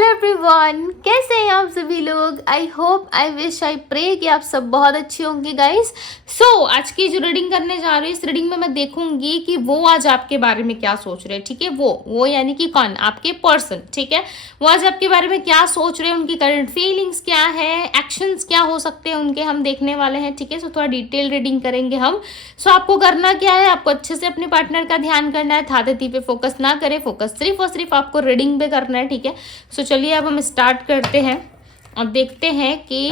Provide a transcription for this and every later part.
Hello everyone, कैसे हैं आप सभी लोग। I hope, I wish, I pray कि आप सब बहुत अच्छे होंगे गाइस। सो आज की जो रीडिंग करने जा रही हूँ, इस रीडिंग में मैं देखूंगी कि वो आज आपके बारे में क्या सोच रहे हैं। ठीक है, वो यानी कि कौन, आपके पर्सन। ठीक है, वो आज आपके बारे में क्या सोच रहे हैं, उनकी करंट फीलिंग्स क्या है, एक्शंस क्या हो सकते हैं उनके, हम देखने वाले हैं। ठीक है, सो थोड़ा डिटेल रीडिंग करेंगे हम। सो आपको करना क्या है, आपको अच्छे से अपने पार्टनर का ध्यान करना है, थाते पे फोकस ना करें, फोकस सिर्फ और सिर्फ आपको रीडिंग पे करना है। ठीक है, सो चलिए अब हम स्टार्ट करते हैं और देखते हैं कि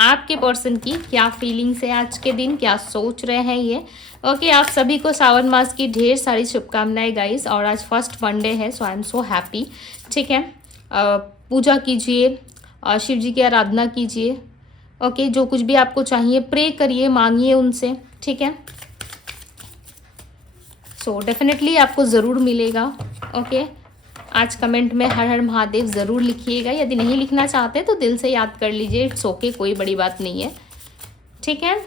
आपके पर्सन की क्या फीलिंग्स है आज के दिन, क्या सोच रहे हैं ये। ओके, आप सभी को सावन मास की ढेर सारी शुभकामनाएं गाइस। और आज फर्स्ट मंडे है, सो आई एम सो हैप्पी। ठीक है, पूजा कीजिए, शिव जी की आराधना कीजिए। ओके, जो कुछ भी आपको चाहिए प्रे करिए, मांगिए उनसे। ठीक है, सो डेफिनेटली आपको ज़रूर मिलेगा। ओके, आज कमेंट में हर हर महादेव ज़रूर लिखिएगा। यदि नहीं लिखना चाहते तो दिल से याद कर लीजिए, इट्स ओके, कोई बड़ी बात नहीं है। ठीक है,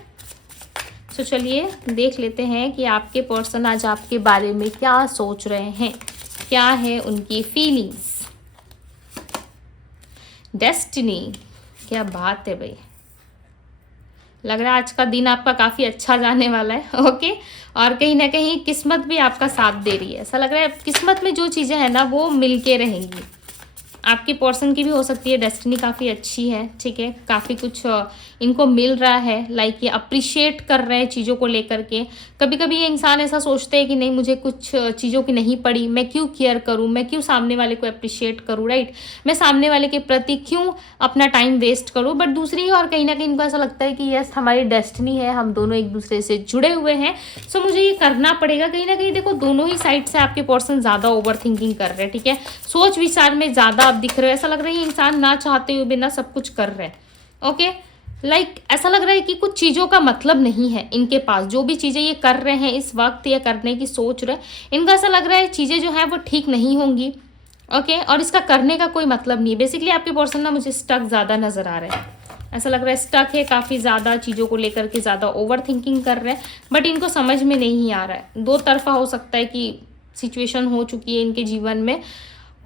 तो चलिए देख लेते हैं कि आपके पर्सन आज आपके बारे में क्या सोच रहे हैं, क्या है उनकी फीलिंग्स। डेस्टिनी, क्या बात है भाई, लग रहा है आज का दिन आपका काफ़ी अच्छा जाने वाला है। ओके, और कहीं ना कहीं किस्मत भी आपका साथ दे रही है। ऐसा लग रहा है किस्मत में जो चीज़ें हैं ना वो मिलके रहेंगी। आपके पर्सन की भी हो सकती है डेस्टिनी काफ़ी अच्छी है। ठीक है, काफ़ी कुछ इनको मिल रहा है, लाइक ये अप्रिशिएट कर रहे हैं चीज़ों को लेकर के। कभी कभी ये इंसान ऐसा सोचते हैं कि नहीं, मुझे कुछ चीज़ों की नहीं पड़ी, मैं क्यों केयर करूं, मैं क्यों सामने वाले को अप्रिशिएट करूं, राइट, मैं सामने वाले के प्रति क्यों अपना टाइम वेस्ट करूं। बट दूसरी और कहीं ना कहीं इनको ऐसा लगता है कि यस, हमारी डेस्टिनी है, हम दोनों एक दूसरे से जुड़े हुए हैं, सो मुझे ये करना पड़ेगा। कहीं ना कहीं देखो, दोनों ही साइड से आपके पर्सन ज़्यादा ओवर थिंकिंग कर रहे हैं। ठीक है, सोच विचार में ज़्यादा दिख रहे हो। ऐसा लग रहा है ये इंसान ना चाहते हुए भी ना सब कुछ कर रहे हैं। ओके, लाइक ऐसा लग रहा है कि कुछ चीज़ों का मतलब नहीं है इनके पास। जो भी चीज़ें ये कर रहे हैं इस वक्त या करने की सोच रहे हैं, इनको ऐसा लग रहा है चीज़ें जो है वो ठीक नहीं होंगी। ओके, और इसका करने का कोई मतलब नहीं है। बेसिकली आपके पर्सन ना मुझे स्टक ज़्यादा नज़र आ रहे हैं। ऐसा लग रहा है स्टक है, काफ़ी ज़्यादा चीज़ों को लेकर के ज़्यादा ओवर थिंकिंग कर रहे हैं, बट इनको समझ में नहीं आ रहा है। दो तरफा हो सकता है कि सिचुएशन हो चुकी है इनके जीवन में,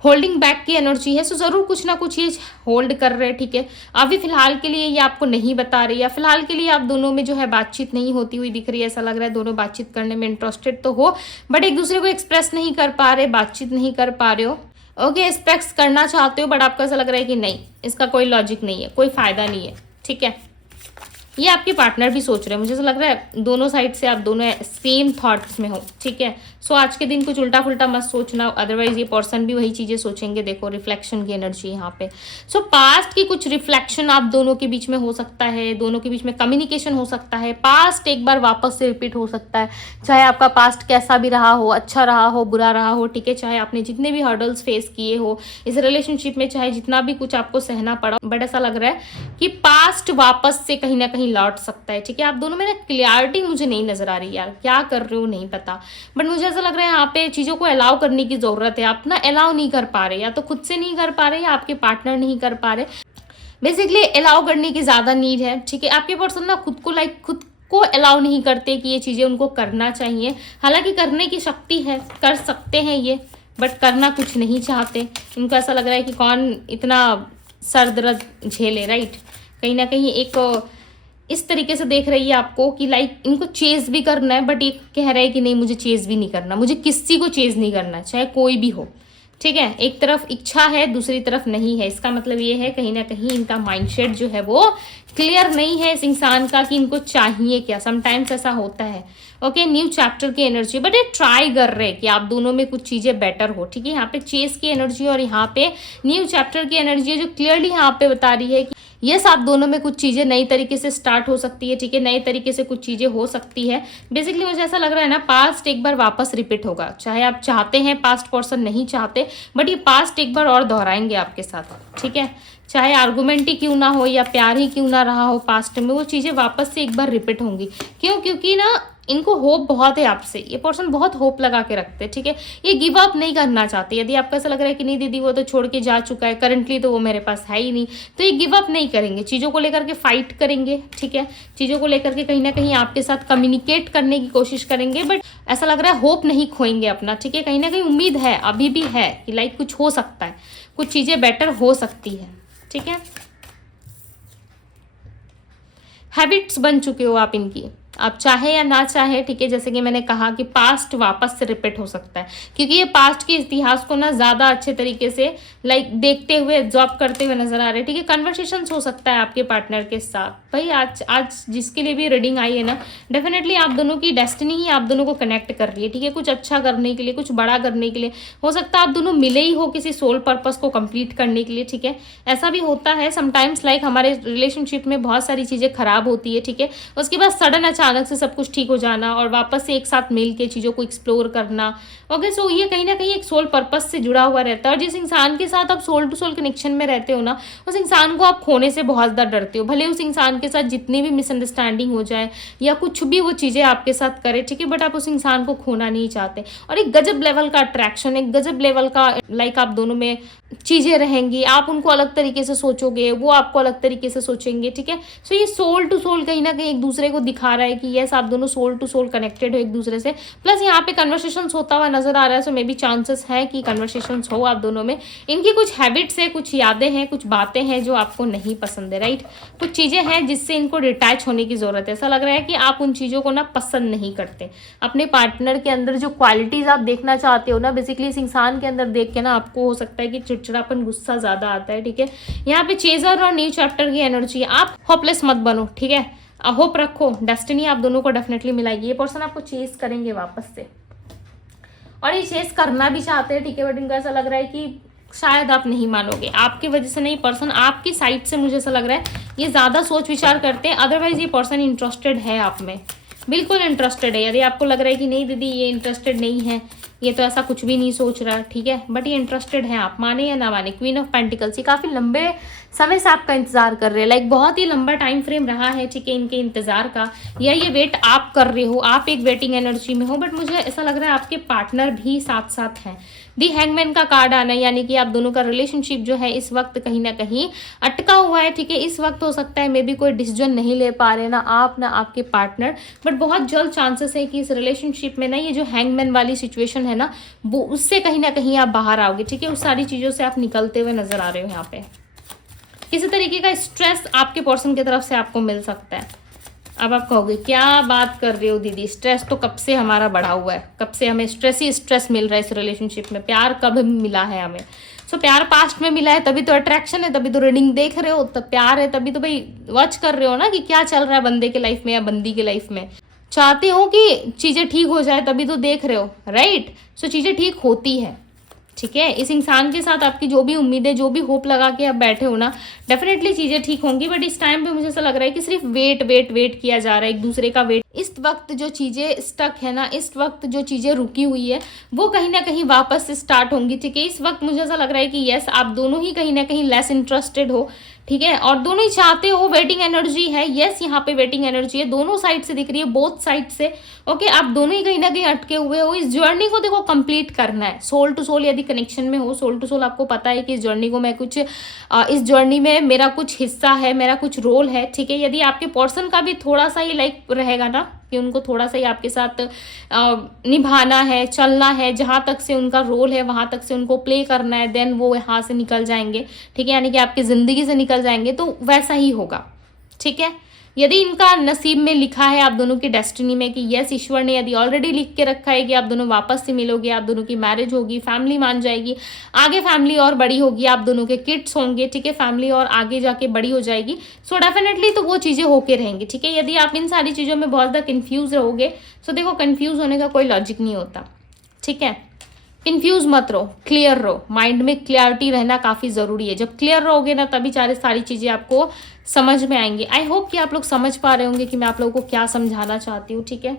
होल्डिंग बैक की एनर्जी है। सो ज़रूर कुछ ना कुछ ये होल्ड कर रहे हैं। ठीक है, अभी फिलहाल के लिए ये आपको नहीं बता रही, या फिलहाल के लिए आप दोनों में जो है बातचीत नहीं होती हुई दिख रही है। ऐसा लग रहा है दोनों बातचीत करने में इंटरेस्टेड तो हो, बट एक दूसरे को एक्सप्रेस नहीं कर पा रहे, बातचीत नहीं कर पा रहे हो। ओके, एक्सप्रेस करना चाहते हो बट आपको ऐसा लग रहा है कि नहीं, इसका कोई लॉजिक नहीं है, कोई फ़ायदा नहीं है। ठीक है, ये आपके पार्टनर भी सोच रहे हैं। मुझे ऐसा लग रहा है दोनों साइड से आप दोनों सेम थॉट्स में हो। ठीक है, सो आज के दिन कुछ उल्टा फुल्टा मत सोचना, अदरवाइज ये पर्सन भी वही चीज़ें सोचेंगे। देखो रिफ्लेक्शन की एनर्जी यहाँ पे। सो पास्ट की कुछ रिफ्लेक्शन आप दोनों के बीच में हो सकता है, दोनों के बीच में कम्युनिकेशन हो सकता है। पास्ट एक बार वापस से रिपीट हो सकता है, चाहे आपका पास्ट कैसा भी रहा हो, अच्छा रहा हो, बुरा रहा हो। ठीक है, चाहे आपने जितने भी हर्डल्स फेस किए हो इस रिलेशनशिप में, चाहे जितना भी कुछ आपको सहना पड़ा, बट ऐसा लग रहा है कि पास्ट वापस से कहीं ना कहीं लौट सकता है। ठीक है, आप दोनों में ना क्लियरिटी मुझे नहीं नजर आ रही यार, क्या कर रहे हो नहीं पता, बट मुझे ऐसा लग रहा है यहाँ पे चीज़ों को अलाउ करने की ज़रूरत है। आप ना अलाउ नहीं कर पा रहे, या तो खुद से नहीं कर पा रहे या आपके पार्टनर नहीं कर पा रहे। बेसिकली अलाउ करने की ज़्यादा नीड है। ठीक है, आपके पर्सन ना खुद को अलाउ नहीं करते कि ये चीज़ें उनको करना चाहिए। हालांकि करने की शक्ति है, कर सकते हैं ये, बट करना कुछ नहीं चाहते। इनको ऐसा लग रहा है कि कौन इतना सर दर्द झेले, राइट। कहीं ना कहीं एक इस तरीके से देख रही है आपको कि लाइक इनको चेज भी करना है, बट ये कह रहा है कि नहीं, मुझे चेज भी नहीं करना, मुझे किसी को चेज नहीं करना, चाहे कोई भी हो। ठीक है, एक तरफ इच्छा है, दूसरी तरफ नहीं है। इसका मतलब ये है कहीं ना कहीं इनका माइंडसेट जो है वो क्लियर नहीं है इस इंसान का कि इनको चाहिए क्या। समटाइम्स ऐसा होता है। ओके, न्यू चैप्टर की एनर्जी, बट ये ट्राई कर रहे हैं कि आप दोनों में कुछ चीज़ें बेटर हो। ठीक है, यहाँ पे चेस की एनर्जी और यहाँ पे न्यू चैप्टर की एनर्जी है, जो क्लियरली यहाँ पे बता रही है कि यस, आप दोनों में कुछ चीज़ें नई तरीके से स्टार्ट हो सकती है। ठीक है, नए तरीके से कुछ चीज़ें हो सकती है। बेसिकली मुझे ऐसा लग रहा है ना, पास्ट एक बार वापस रिपीट होगा, चाहे आप चाहते हैं, पास्ट पर्सन नहीं चाहते, बट ये पास्ट एक बार और दोहराएंगे आपके साथ। ठीक है, चाहे आर्गुमेंट ही क्यों ना हो या प्यार ही क्यों ना रहा हो पास्ट में, वो चीज़ें वापस से एक बार रिपीट होंगी। क्यों? क्योंकि ना इनको होप बहुत है आपसे, ये पर्सन बहुत होप लगा के रखते हैं। ठीक है, ये गिव अप नहीं करना चाहते। यदि आपको ऐसा लग रहा है कि नहीं दीदी वो तो छोड़ के जा चुका है, करंटली तो वो मेरे पास है ही नहीं, तो ये गिव अप नहीं करेंगे, चीज़ों को लेकर के फाइट करेंगे। ठीक है, चीज़ों को लेकर के कहीं ना कहीं आपके साथ कम्युनिकेट करने की कोशिश करेंगे, बट ऐसा लग रहा है होप नहीं खोएंगे अपना। ठीक है, कहीं ना कहीं उम्मीद है, अभी भी है कि लाइक कुछ हो सकता है, कुछ चीज़ें बेटर हो सकती है, ठीक है। हैबिट्स बन चुके हो आप इनकी, आप चाहे या ना चाहे, ठीक है। जैसे कि मैंने कहा कि पास्ट वापस से रिपीट हो सकता है, क्योंकि ये पास्ट के इतिहास को ना ज़्यादा अच्छे तरीके से देखते हुए एब्जॉर्ब करते हुए नजर आ रहे हैं, ठीक है। कन्वर्सेशंस हो सकता है आपके पार्टनर के साथ। भाई आज जिसके लिए भी रीडिंग आई है ना, डेफिनेटली आप दोनों की डेस्टिनी ही आप दोनों को कनेक्ट कर रही है, ठीक है। कुछ अच्छा करने के लिए, कुछ बड़ा करने के लिए, हो सकता है आप दोनों मिले ही हो किसी सोल पर्पस को कंप्लीट करने के लिए, ठीक है। ऐसा भी होता है समटाइम्स, हमारे रिलेशनशिप में बहुत सारी चीज़ें खराब होती है, ठीक है। उसके बाद सडन अचानक से सब कुछ ठीक हो जाना और वापस से एक साथ मिल के चीज़ों को एक्सप्लोर करना। ओके, सो ये कहीं ना कहीं एक सोल पर्पस से जुड़ा हुआ रहता है। और जिस इंसान के साथ आप सोल टू सोल कनेक्शन में रहते हो ना, उस इंसान को आप खोने से बहुत ज़्यादा डरते हो। भले उस इंसान के साथ जितनी भी मिसअंडरस्टैंडिंग हो जाए या कुछ भी वो चीज़ें आपके साथ करे, ठीक है, बट आप उस इंसान को खोना नहीं चाहते। और एक गजब लेवल का अट्रैक्शन, एक गजब लेवल का आप दोनों में चीज़ें रहेंगी। आप उनको अलग तरीके से सोचोगे, वो आपको अलग तरीके से सोचेंगे, ठीक है। सो ये सोल टू सोल कहीं ना कहीं एक दूसरे को दिखा रहा है कि यस, आप दोनों सोल टू सोल कनेक्टेड हो एक दूसरे से। प्लस यहाँ पे कन्वर्सेशंस होता हुआ नजर आ रहा है, सो मे बी चांसेस है कि कन्वर्सेशंस हो आप दोनों में। इनकी कुछ हैबिट्स है, कुछ यादें हैं, कुछ बातें हैं जो आपको नहीं पसंद है, राइट। कुछ चीज़ें हैं जिससे इनको डिटैच होने की ज़रूरत है। ऐसा लग रहा है कि आप उन चीज़ों को ना पसंद नहीं करते। अपने पार्टनर के अंदर जो क्वालिटीज़ आप देखना चाहते हो ना, बेसिकली इस इंसान के अंदर देख के ना आपको हो सकता है कि चिड़चिड़ापन, गुस्सा ज़्यादा आता है, ठीक है। यहाँ पे चेजर और न्यू चैप्टर की एनर्जी। आप होपलेस मत बनो, ठीक है। होप रखो, डेस्टिनी आप दोनों को डेफिनेटली मिलाएगी। ये पर्सन आपको चेस करेंगे वापस से, और ये चेस करना भी चाहते हैं, ठीक है। बट इनको ऐसा लग रहा है कि शायद आप नहीं मानोगे, आपकी वजह से नहीं, पर्सन आपकी साइड से मुझे ऐसा लग रहा है ये ज़्यादा सोच विचार करते हैं। अदरवाइज ये पर्सन इंटरेस्टेड है आप में, बिल्कुल इंटरेस्टेड है। यदि आपको लग रहा है कि नहीं दीदी ये इंटरेस्टेड नहीं है, ये तो ऐसा कुछ भी नहीं सोच रहा, ठीक है, बट ये इंटरेस्टेड है, आप माने या ना माने। क्वीन ऑफ पेंटिकल्स, ये काफ़ी लंबे समय से आपका इंतजार कर रहे हैं, बहुत ही लंबा टाइम फ्रेम रहा है, ठीक है, इनके इंतजार का, या ये वेट आप कर रहे हो, आप एक वेटिंग एनर्जी में हो। बट मुझे ऐसा लग रहा है आपके पार्टनर भी साथ साथ हैं। दी हैंगमैन का कार्ड आना, यानी कि आप दोनों का रिलेशनशिप जो है इस वक्त कहीं ना कहीं अटका हुआ है, ठीक है। इस वक्त हो सकता है मे बी कोई डिसीजन नहीं ले पा रहे, ना आप ना आपके पार्टनर, बट बहुत जल्द चांसेस है कि इस रिलेशनशिप में ना ये जो हैंगमैन वाली सिचुएशन है ना, वो उससे कहीं ना कहीं आप बाहर आओगे, ठीक है। उस सारी चीज़ों से आप निकलते हुए नजर आ रहे हो। यहाँ पे किसी तरीके का स्ट्रेस आपके पर्सन की तरफ से आपको मिल सकता है। अब आप कहोगे क्या बात कर रहे हो दीदी, स्ट्रेस तो कब से हमारा बढ़ा हुआ है, कब से हमें स्ट्रेस ही स्ट्रेस मिल रहा है इस रिलेशनशिप में, प्यार कब मिला है हमें। सो प्यार पास्ट में मिला है, तभी तो अट्रैक्शन है, तभी तो रीडिंग देख रहे हो, तब प्यार है, तभी तो भाई वॉच कर रहे हो ना कि क्या चल रहा है बंदे के लाइफ में या बंदी के लाइफ में। चाहते हो कि चीज़ें ठीक हो जाए, तभी तो देख रहे हो, राइट। सो चीज़ें ठीक होती है, ठीक है। इस इंसान के साथ आपकी जो भी उम्मीदें, जो भी होप लगा के आप बैठे हो ना, डेफिनेटली चीज़ें ठीक होंगी। बट इस टाइम पे मुझे ऐसा लग रहा है कि सिर्फ वेट वेट वेट किया जा रहा है, एक दूसरे का वेट। इस वक्त जो चीज़ें स्टक है ना, इस वक्त जो चीज़ें रुकी हुई है, वो कहीं ना कहीं वापस से स्टार्ट होंगी, ठीक है। इस वक्त मुझे ऐसा लग रहा है कि यस, आप दोनों ही कहीं ना कहीं लेस इंटरेस्टेड हो, ठीक है, और दोनों ही चाहते हो। वेटिंग एनर्जी है, यस, यहाँ पे वेटिंग एनर्जी है, दोनों साइड से दिख रही है, बोथ साइड से। ओके, आप दोनों ही कहीं ना कहीं अटके हुए हो। इस जर्नी को देखो कंप्लीट करना है, सोल टू सोल यदि कनेक्शन में हो, सोल टू सोल आपको पता है कि इस जर्नी को मैं कुछ इस जर्नी में मेरा कुछ हिस्सा है, मेरा कुछ रोल है, ठीक है। यदि आपके पर्सन का भी थोड़ा सा ही रहेगा ना कि उनको थोड़ा सा ही आपके साथ निभाना है, चलना है, जहाँ तक से उनका रोल है वहाँ तक से उनको प्ले करना है, देन वो यहाँ से निकल जाएंगे, ठीक है, यानी कि आपकी ज़िंदगी से निकल जाएंगे, तो वैसा ही होगा, ठीक है। यदि इनका नसीब में लिखा है आप दोनों की डेस्टिनी में कि यस, ईश्वर ने यदि ऑलरेडी लिख के रखा है कि आप दोनों वापस से मिलोगे, आप दोनों की मैरिज होगी, फैमिली मान जाएगी, आगे फैमिली और बड़ी होगी, आप दोनों के किड्स होंगे, ठीक है, फैमिली और आगे जाके बड़ी हो जाएगी, सो डेफिनेटली तो वो चीज़ें होके रहेंगी, ठीक है। यदि आप इन सारी चीज़ों में बहुत ज़्यादा कन्फ्यूज रहोगे, सो देखो कन्फ्यूज होने का कोई लॉजिक नहीं होता, ठीक है। कंफ्यूज मत रहो, क्लियर रहो, माइंड में क्लियरिटी रहना काफ़ी ज़रूरी है। जब क्लियर रहोगे ना, तभी सारी चीज़ें आपको समझ में आएंगी। आई होप कि आप लोग समझ पा रहे होंगे कि मैं आप लोगों को क्या समझाना चाहती हूँ, ठीक है।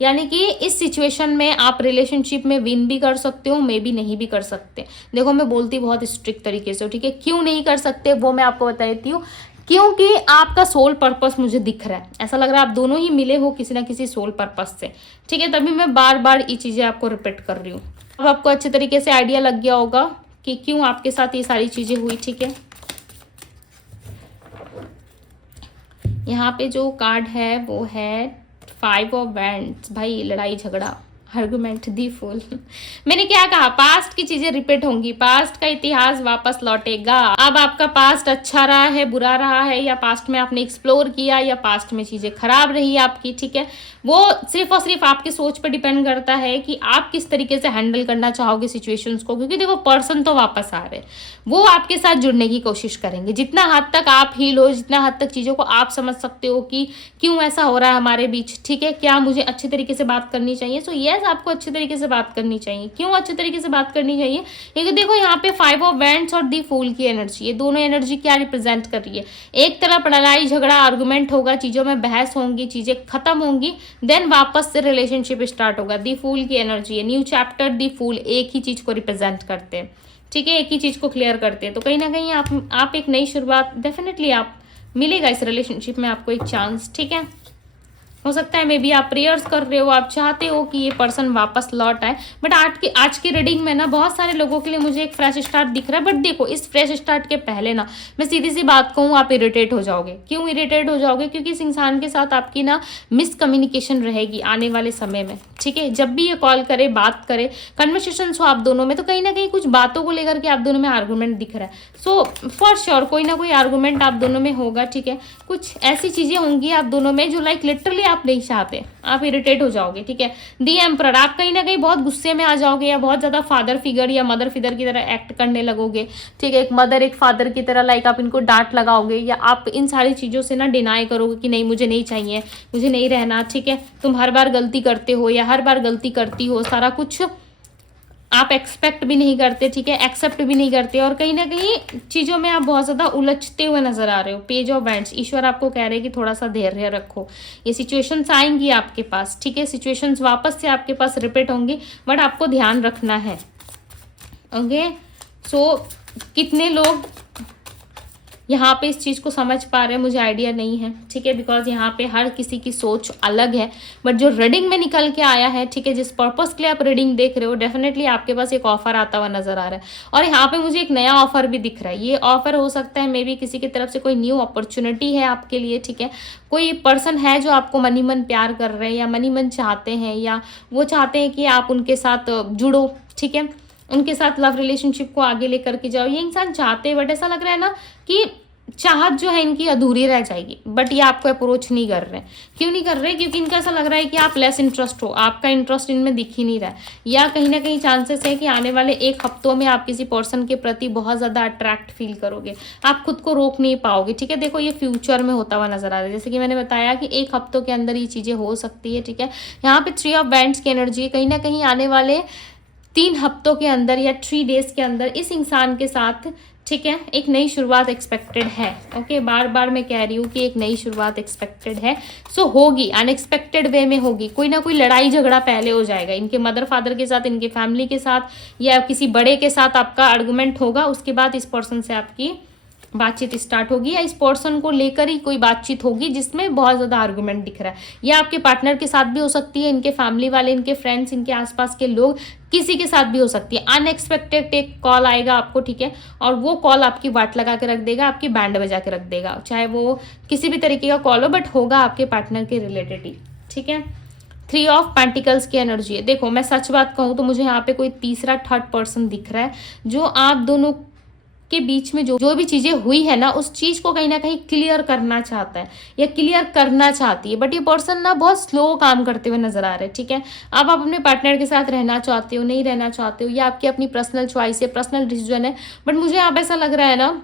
यानी कि इस सिचुएशन में आप रिलेशनशिप में विन भी कर सकते हो, मे भी नहीं भी कर सकते। देखो मैं बोलती बहुत स्ट्रिक्ट तरीके से, ठीक है। क्यों नहीं कर सकते वो मैं आपको बता देती हूँ, क्योंकि आपका सोल पर्पस मुझे दिख रहा है। ऐसा लग रहा है आप दोनों ही मिले हो किसी ना किसी सोल पर्पस से, ठीक है। तभी मैं बार बार ये चीज़ें आपको रिपीट कर रही हूँ। अब आपको अच्छे तरीके से आइडिया लग गया होगा कि क्यों आपके साथ ये सारी चीज़ें हुई, ठीक है। यहाँ पे जो कार्ड है वो है 5 ऑफ वैंड्स। भाई लड़ाई झगड़ा, आर्गुमेंट दी फूल। मैंने क्या कहा, पास्ट की चीजें रिपीट होंगी, पास्ट का इतिहास वापस लौटेगा। अब आपका पास्ट अच्छा रहा है, बुरा रहा है, या पास्ट में आपने एक्सप्लोर किया, या पास्ट में चीजें खराब रही आपकी, ठीक है, वो सिर्फ और सिर्फ आपकी सोच पर डिपेंड करता है कि आप किस तरीके से हैंडल करना चाहोगे सिचुएशंस को। क्योंकि देखो पर्सन तो वापस आ रहे, वो आपके साथ जुड़ने की कोशिश करेंगे। जितना हद तक आप हील हो, जितना हद तक चीजों को आप समझ सकते हो कि क्यों ऐसा हो रहा है हमारे बीच, ठीक है, क्या मुझे अच्छे तरीके से बात करनी चाहिए। सो यस, आपको अच्छे तरीके से बात करनी चाहिए। क्यों अच्छे तरीके से बात करनी चाहिए, क्योंकि देखो यहाँ पे 5 ऑफ वैंड्स और दी फूल की एनर्जी, ये दोनों एनर्जी क्या रिप्रेजेंट कर रही है। एक तरफ लड़ाई झगड़ा आर्गुमेंट होगा, चीजों में बहस होंगी, चीजें खत्म होंगी, देन वापस से रिलेशनशिप स्टार्ट होगा। दी फूल की एनर्जी है, न्यू चैप्टर। दी फूल एक ही चीज को रिप्रेजेंट करते हैं, ठीक है, एक ही चीज को क्लियर करते हैं। तो कहीं ना कहीं आप एक नई शुरुआत डेफिनेटली आप मिलेगा इस रिलेशनशिप में आपको एक चांस, ठीक है। हो सकता है मे बी आप प्रेयर्स कर रहे हो, आप चाहते हो कि ये पर्सन वापस लौट आए। बट आज की रीडिंग में ना बहुत सारे लोगों के लिए मुझे एक फ्रेश स्टार्ट दिख रहा है। बट देखो, इस फ्रेश स्टार्ट के पहले ना मैं सीधी सी बात कहूँ, आप इरिटेट हो जाओगे। क्यों इरिटेट हो जाओगे, क्योंकि इस इंसान के साथ आपकी ना मिसकम्युनिकेशन रहेगी आने वाले समय में, ठीक है। जब भी ये कॉल करे, बात करे, कन्वर्सेशन हो आप दोनों में, तो कहीं ना कहीं कुछ बातों को लेकर के आप दोनों में आर्गूमेंट दिख रहा है। सो फॉर श्योर कोई ना कोई आर्गूमेंट आप दोनों में होगा, ठीक है। कुछ ऐसी चीजें होंगी आप दोनों में जो लाइक लिटरली आप नहीं चाहते, आप इरिटेट हो जाओगे, ठीक है। दी एम्परर, आप कहीं ना कहीं बहुत गुस्से में आ जाओगे, या बहुत ज्यादा फादर फिगर या मदर फिगर की तरह एक्ट करने लगोगे, ठीक है। एक मदर एक फादर की तरह लाइक आप इनको डांट लगाओगे, या आप इन सारी चीजों से ना डिनाई करोगे कि नहीं मुझे नहीं चाहिए, मुझे नहीं रहना, ठीक है। तुम हर बार गलती करते हो या हर बार गलती करती हो, सारा कुछ आप एक्सपेक्ट भी नहीं करते, ठीक है, एक्सेप्ट भी नहीं करते, और कहीं ना कहीं चीज़ों में आप बहुत ज़्यादा उलझते हुए नजर आ रहे हो। पेज ऑफ वैंड्स, ईश्वर आपको कह रहे हैं कि थोड़ा सा धैर्य रखो, ये सिचुएशंस आएंगी आपके पास, ठीक है, सिचुएशंस वापस से आपके पास रिपीट होंगी, बट आपको ध्यान रखना है, ओके। सो कितने लोग यहाँ पे इस चीज़ को समझ पा रहे हैं मुझे आइडिया नहीं है, ठीक है, बिकॉज यहाँ पे हर किसी की सोच अलग है। बट जो रीडिंग में निकल के आया है, ठीक है, जिस पर्पस के लिए आप रीडिंग देख रहे हो, डेफिनेटली आपके पास एक ऑफर आता हुआ नजर आ रहा है। और यहाँ पे मुझे एक नया ऑफर भी दिख रहा है। ये ऑफर हो सकता है मे बी किसी की तरफ से कोई न्यू अपॉर्चुनिटी है आपके लिए, ठीक है। कोई पर्सन है जो आपको मनी मन प्यार कर रहे हैं, या मनी मन चाहते हैं, या वो चाहते हैं कि आप उनके साथ जुड़ो, ठीक है, उनके साथ लव रिलेशनशिप को आगे लेकर के जाओ। ये इंसान चाहते हैं, बट ऐसा लग रहा है ना कि चाहत जो है इनकी अधूरी रह जाएगी। बट ये आपको अप्रोच नहीं कर रहे। क्यों नहीं कर रहे, क्योंकि इनका ऐसा लग रहा है कि आप लेस इंटरेस्ट हो, आपका इंटरेस्ट इनमें दिख ही नहीं रहा है, या कहीं ना कहीं चांसेस है कि आने वाले 1 हफ्तों में आप किसी पर्सन के प्रति बहुत ज़्यादा अट्रैक्ट फील करोगे, आप खुद को रोक नहीं पाओगे, ठीक है। देखो ये फ्यूचर में होता हुआ नजर आ रहा है, जैसे कि मैंने बताया कि 1 हफ्तों के अंदर ये चीज़ें हो सकती है, ठीक है। यहाँ पे 3 ऑफ वैंड्स की एनर्जी कहीं ना कहीं आने वाले 3 हफ्तों के अंदर या 3 डेज के अंदर इस इंसान के साथ, ठीक है, एक नई शुरुआत एक्सपेक्टेड है, ओके। बार बार मैं कह रही हूँ कि एक नई शुरुआत एक्सपेक्टेड है। सो होगी, अनएक्सपेक्टेड वे में होगी। कोई ना कोई लड़ाई झगड़ा पहले हो जाएगा, इनके मदर फादर के साथ, इनके फैमिली के साथ, या किसी बड़े के साथ आपका आर्गुमेंट होगा। उसके बाद इस पर्सन से आपकी बातचीत स्टार्ट होगी, या इस पर्सन को लेकर ही कोई बातचीत होगी जिसमें बहुत ज़्यादा आर्गुमेंट दिख रहा है। या आपके पार्टनर के साथ भी हो सकती है, इनके फैमिली वाले, इनके फ्रेंड्स, इनके आसपास के लोग, किसी के साथ भी हो सकती है। अनएक्सपेक्टेड एक कॉल आएगा आपको, ठीक है, और वो कॉल आपकी वाट लगा के रख देगा, आपकी बैंड बजा के रख देगा, चाहे वो किसी भी तरीके का कॉल हो, बट होगा आपके पार्टनर के रिलेटेड ही, ठीक है। 3 ऑफ पेंटिकल्स की एनर्जी है। देखो मैं सच बात कहूँ तो मुझे यहाँ पे कोई तीसरा थर्ड पर्सन दिख रहा है, जो आप दोनों के बीच में जो भी चीजें हुई है ना, उस चीज को कहीं ना कहीं क्लियर करना चाहता है या क्लियर करना चाहती है। बट ये पर्सन ना बहुत स्लो काम करते हुए नजर आ रहे हैं, ठीक है। अब आप अपने पार्टनर के साथ रहना चाहते हो, नहीं रहना चाहते हो, या आपकी अपनी पर्सनल चॉइस है, पर्सनल डिसीजन है। बट मुझे आप ऐसा लग रहा है ना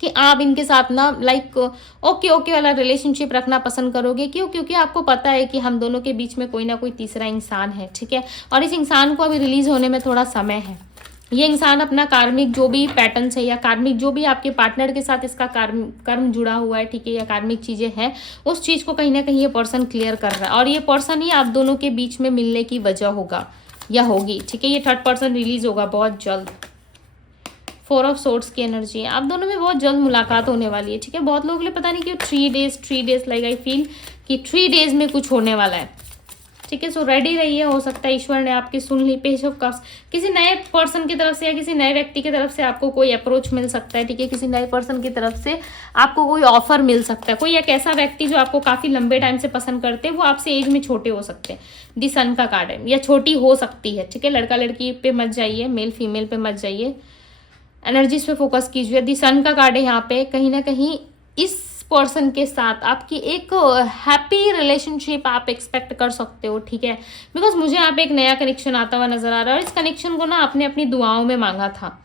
कि आप इनके साथ ना लाइक ओके वाला रिलेशनशिप रखना पसंद करोगे। क्यों? क्योंकि आपको पता है कि हम दोनों के बीच में कोई ना कोई तीसरा इंसान है, ठीक है। और इस इंसान को अभी रिलीज होने में थोड़ा समय है। ये इंसान अपना कार्मिक जो भी पैटर्न्स है, या कार्मिक जो भी आपके पार्टनर के साथ इसका कर्म जुड़ा हुआ है, ठीक है, या कार्मिक चीजें हैं, उस चीज को कहीं ना कहीं ये पर्सन क्लियर कर रहा है। और ये पर्सन ही आप दोनों के बीच में मिलने की वजह होगा या होगी, ठीक है। ये थर्ड पर्सन रिलीज होगा बहुत जल्द। 4 ऑफ सोर्ड्स की एनर्जी है। आप दोनों में बहुत जल्द मुलाकात होने वाली है, ठीक है। बहुत लोगों के लिए पता नहीं क्यों 3 डेज लाइक आई फील कि 3 डेज में कुछ होने वाला है, ठीक है। सो रेडी रहिए, हो सकता है ईश्वर ने आपकी सुन ली। पेज ऑफ कप्स, किसी नए पर्सन की तरफ से या किसी नए व्यक्ति की तरफ से आपको कोई अप्रोच मिल सकता है, ठीक है। किसी नए पर्सन की तरफ से आपको कोई ऑफर मिल सकता है। कोई एक ऐसा व्यक्ति जो आपको काफी लंबे टाइम से पसंद करते हैं, वो आपसे एज में छोटे हो सकते हैं। दी सन का कार्ड है, या छोटी हो सकती है, ठीक है। लड़का लड़की पे मत जाइए, मेल फीमेल पे मत जाइए, एनर्जीज पे फोकस कीजिए। दी सन का कार्ड है यहाँ पे। कहीं ना कहीं इस पर्सन के साथ आपकी एक हैप्पी रिलेशनशिप आप एक्सपेक्ट कर सकते हो, ठीक है। बिकॉज मुझे यहाँ पे एक नया कनेक्शन आता हुआ नजर आ रहा है, और इस कनेक्शन को ना आपने अपनी दुआओं में मांगा था।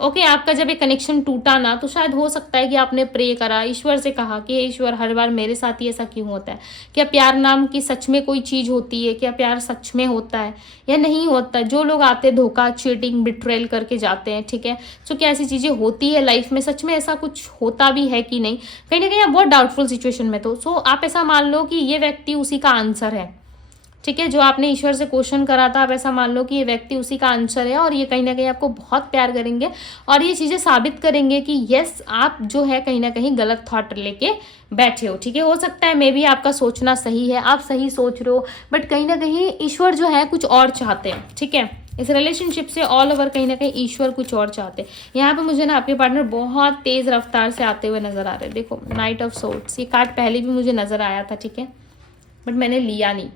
ओके, आपका जब ये कनेक्शन टूटा ना, तो शायद हो सकता है कि आपने प्रे करा, ईश्वर से कहा कि ईश्वर हर बार मेरे साथ ही ऐसा क्यों होता है। क्या प्यार नाम की सच में कोई चीज होती है? क्या प्यार सच में होता है या नहीं होता? जो लोग आते धोखा, चीटिंग, बिट्रेल करके जाते हैं, ठीक है। सो क्या ऐसी चीजें होती है लाइफ में? सच में ऐसा कुछ होता भी है कि नहीं? कहीं ना कहीं आप बहुत डाउटफुल सिचुएशन में। तो सो आप ऐसा मान लो कि ये व्यक्ति उसी का आंसर है, ठीक है। जो आपने ईश्वर से क्वेश्चन करा था, आप ऐसा मान लो कि ये व्यक्ति उसी का आंसर है, और ये कहीं ना कहीं आपको बहुत प्यार करेंगे, और ये चीजें साबित करेंगे कि यस, आप जो है कहीं ना कहीं गलत थॉट लेके बैठे हो, ठीक है। हो सकता है मे बी आपका सोचना सही है, आप सही सोच रहे हो, बट कहीं ना कहीं ईश्वर जो है कुछ और चाहते हैं, ठीक है। इस रिलेशनशिप से ऑल ओवर कहीं ना कहीं ईश्वर कुछ और चाहते हैं। यहाँ पे मुझे ना आपके पार्टनर बहुत तेज रफ्तार से आते हुए नजर आ रहे हैं। देखो, नाइट ऑफ सोर्ड्स, ये कार्ड पहले भी मुझे नजर आया था, ठीक है, बट मैंने लिया नहीं।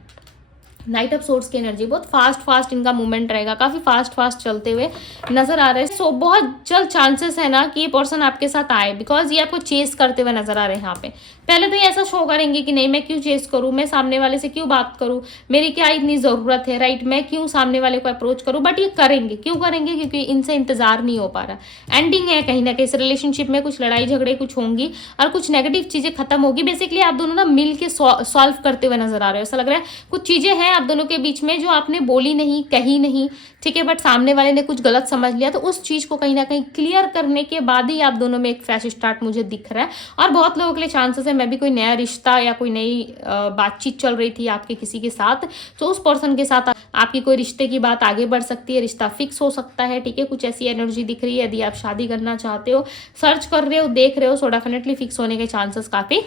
नाइट ऑफ सोर्ड्स की एनर्जी, बहुत फास्ट इनका मूवमेंट रहेगा, काफी फास्ट चलते हुए नजर आ रहे हैं। सो बहुत जल्द चांसेस है ना कि ये पर्सन आपके साथ आए, बिकॉज ये आपको चेस करते हुए नजर आ रहे हैं यहाँ पे। पहले तो ये ऐसा शो करेंगे कि नहीं, मैं क्यों चेस करूं, मैं सामने वाले से क्यों बात करूं, मेरी क्या इतनी जरूरत है, राइट, मैं क्यों सामने वाले को अप्रोच करूं। बट ये करेंगे, क्यों करेंगे? क्योंकि इनसे इंतजार नहीं हो पा रहा। एंडिंग है कहीं ना कहीं इस रिलेशनशिप में, कुछ लड़ाई झगड़े कुछ होंगी और कुछ नेगेटिव चीजें खत्म होगी। बेसिकली आप दोनों ना मिल के सॉल्व करते हुए नजर आ रहे हो। ऐसा लग रहा है कुछ चीजें हैं आप दोनों के बीच में जो आपने बोली नहीं, कही नहीं, ठीक है, बट सामने वाले ने कुछ गलत समझ लिया। तो उस चीज को कहीं ना कहीं क्लियर करने के बाद ही आप दोनों में एक फ्रेश स्टार्ट मुझे दिख रहा है। और बहुत लोगों के लिए चांसेस है, मैं भी कोई नया रिश्ता या कोई नई बातचीत चल रही थी आपके किसी के साथ, तो उस पर्सन के साथ आपकी कोई रिश्ते की बात आगे बढ़ सकती है, रिश्ता फिक्स हो सकता है, ठीक है। कुछ ऐसी एनर्जी दिख रही है। यदि आप शादी करना चाहते हो, सर्च कर रहे हो, देख रहे हो, सो डेफिनेटली फिक्स होने के चांसेस काफी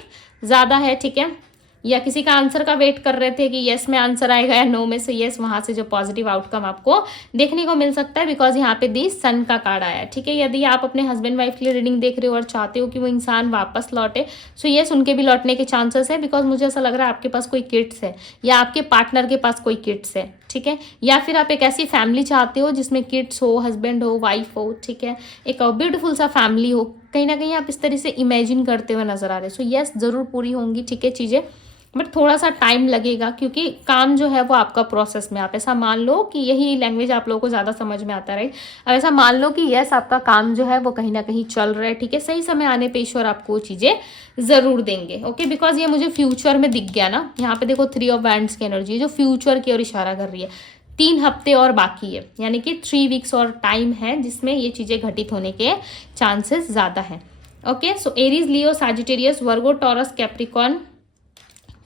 ज्यादा है, ठीक है। या किसी का आंसर का वेट कर रहे थे कि यस में आंसर आएगा या नो में, से यस, वहां से जो पॉजिटिव आउटकम आपको देखने को मिल सकता है, बिकॉज यहाँ पे दी सन का कार्ड आया है, ठीक है। यदि आप अपने हस्बैंड वाइफ के लिए रीडिंग देख रहे हो और चाहते हो कि वो इंसान वापस लौटे, सो यस, उनके भी लौटने के चांसेस है, बिकॉज मुझे ऐसा लग रहा है आपके पास कोई किड्स है या आपके पार्टनर के पास कोई किड्स है, ठीक है। या फिर आप एक ऐसी फैमिली चाहते हो जिसमें किड्स हो, हस्बैंड हो, वाइफ हो, ठीक है, एक ब्यूटीफुल सा फैमिली हो। कहीं ना कहीं आप इस तरह से इमेजिन करते हुए नजर आ रहे हो। सो यस, जरूर पूरी होंगी, ठीक है, चीजें, बट थोड़ा सा टाइम लगेगा, क्योंकि काम जो है वो आपका प्रोसेस में। आप ऐसा मान लो कि यही लैंग्वेज आप लोगों को ज़्यादा समझ में आता है, राइट। अब ऐसा मान लो कि यस, आपका काम जो है वो कहीं ना कहीं चल रहा है, ठीक है। सही समय आने पे ईश्वर आपको वो चीज़ें ज़रूर देंगे, ओके। बिकॉज ये मुझे फ्यूचर में दिख गया ना, यहाँ पे देखो 3 ऑफ वैंड्स की एनर्जी जो फ्यूचर की ओर इशारा कर रही है। 3 हफ्ते और बाकी है, यानी कि 3 वीक्स और टाइम है जिसमें ये चीज़ें घटित होने के चांसेस ज़्यादा हैं, okay. So Aries, Leo, Sagittarius, Virgo, Taurus, Capricorn,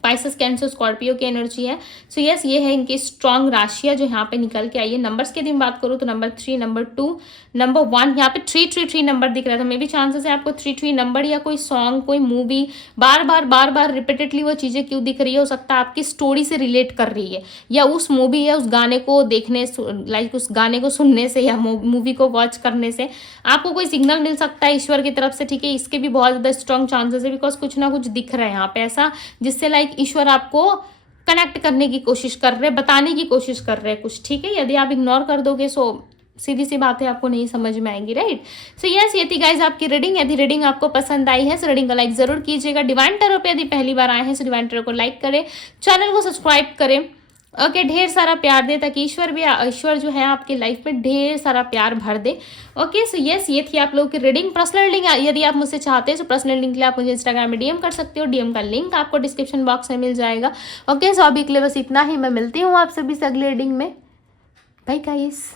Pisces, Cancer, Scorpio की एनर्जी है। सो यस, ये है इनकी स्ट्रॉन्ग राशियां जो यहाँ पे निकल के आई है। नंबर्स की यदि बात करूँ तो नंबर 3, नंबर 2, नंबर 1, यहाँ पे 3 नंबर दिख रहा था। मे भी चांसेस है आपको 3 नंबर या कोई सॉन्ग, कोई मूवी बार बार रिपीटेडली वो चीजें क्यों दिख रही है। हो सकता है आपकी स्टोरी से रिलेट कर रही है, या उस मूवी या उस गाने को देखने, लाइक उस गाने को सुनने से या मूवी को वॉच करने से आपको कोई सिग्नल मिल सकता है ईश्वर की तरफ से, ठीक है। इसके भी बहुत ज्यादा स्ट्रॉन्ग चांसेस है, बिकॉज कुछ ना कुछ दिख रहा है यहाँ पे ऐसा, जिससे लाइक ईश्वर आपको कनेक्ट करने की कोशिश कर रहे हैं, बताने की कोशिश कर रहे हैं कुछ, ठीक है। यदि आप इग्नोर कर दोगे, सो सीधी सी बात है, आपको नहीं समझ में आएंगी, राइट। सो यस, ये थी गाइज आपकी रीडिंग। यदि रीडिंग आपको पसंद आई है तो रीडिंग को लाइक जरूर कीजिएगा। डिवाइन टैरो पे यदि पहली बार आए हैं तो डिवाइन टैरो को लाइक करें, चैनल को सब्सक्राइब करें, ओके। ढेर सारा प्यार दे, ताकि ईश्वर जो है आपकी लाइफ में ढेर सारा प्यार भर दे, ओके। सो यस, ये थी आप लोगों की रीडिंग। पर्सनल लिंक यदि आप मुझसे चाहते हैं तो पर्सनल लिंक के लिए आप मुझे इंस्टाग्राम में डीएम कर सकते हो। डीएम का लिंक आपको डिस्क्रिप्शन बॉक्स में मिल जाएगा, ओके। सो अभी के लिए बस इतना ही, मैं मिलती हूँ आप सभी से अगले रीडिंग में। Bye guys.